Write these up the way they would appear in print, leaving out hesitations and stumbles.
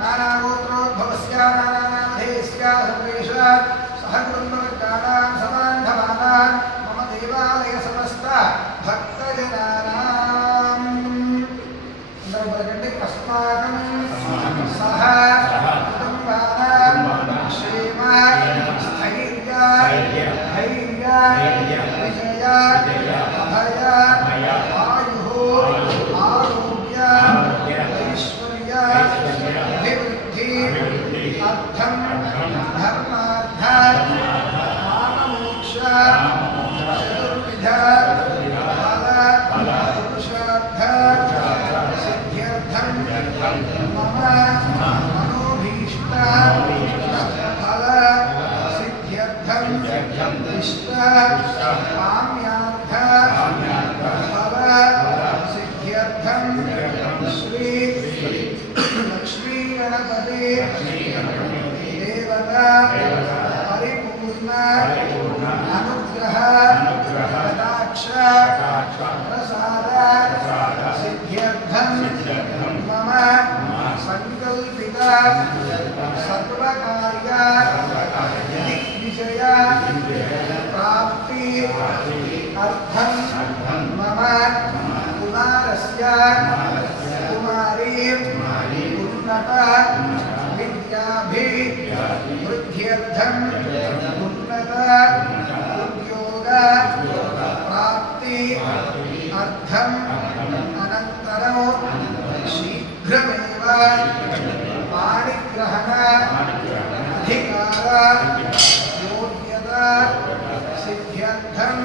नानागोत्रोद्भवस्य नानानामधेयस्य सर्वेषां सहकुटुम्बवर्गाणां समान्धवानां मम देवालय समस्त भक्तजनानां अस्माकं सह कुटुम्बानां क्षेम स्थैर्य धैर्य विजय अभय आयुः आरोग्य ऐश्वर्य अभिवृद्धि अर्थं धर्मार्थ काममोक्ष चतुर्विध फल पुरुषार्थ सिद्ध्यर्थं मम मनोभीष्ट फल सिद्ध्यर्थं इष्ट काम्यार्थ फल सिद्ध्यर्थं श्री लक्ष्मी गणपति देवता परिपूर्ण अनुग्रह कटाक्ष प्रसाद सिद्ध्यर्थं मम संकल्पित सर्वकार्य दिग्विजय प्राप्ति अर्थं मम कुमारस्य कुमारी उन्नत विद्याभिवृद्ध्यर्थं उन्नत उद्योग प्राप्ति अर्थं अनन्तरं शीघ्रमेव पाणिग्रहण अधिकार योग्यता सिद्ध्यर्थं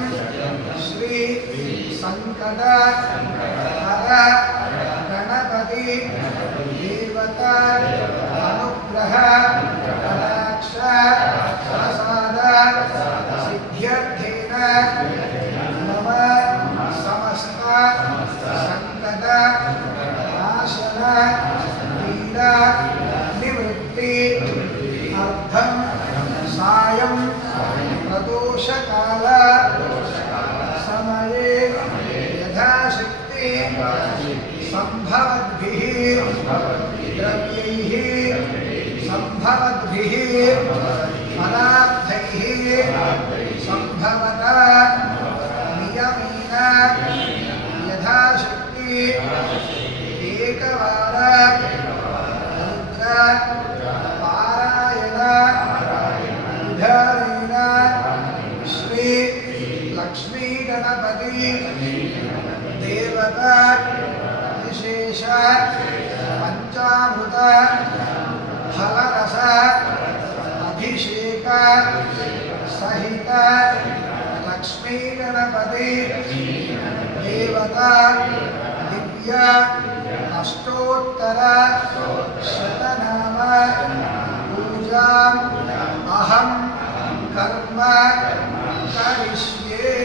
श्री संकट हर गणपति देवता अनुग्रह कटाक्ष प्रसाद सिद्ध्यर्थेन मम समस्त संकट नाशन पीडा निवृत्ति अर्थं सायं प्रदोषकाल समये यथाशक्ति संभवद्भिः द्रव्यैः संभवद्भिः पदार्थैः संभवता नियमेन यथाशक्ति एकवार रुद्र पारायण विधानेन श्री लक्ष्मी गणपति देवता विशेष पंचामृत फलरस अभिषेक सहित लक्ष्मी गणपति देवता दिव्य अष्टोत्तर शतनाम पूजाम् अहं कर्म करिष्ये।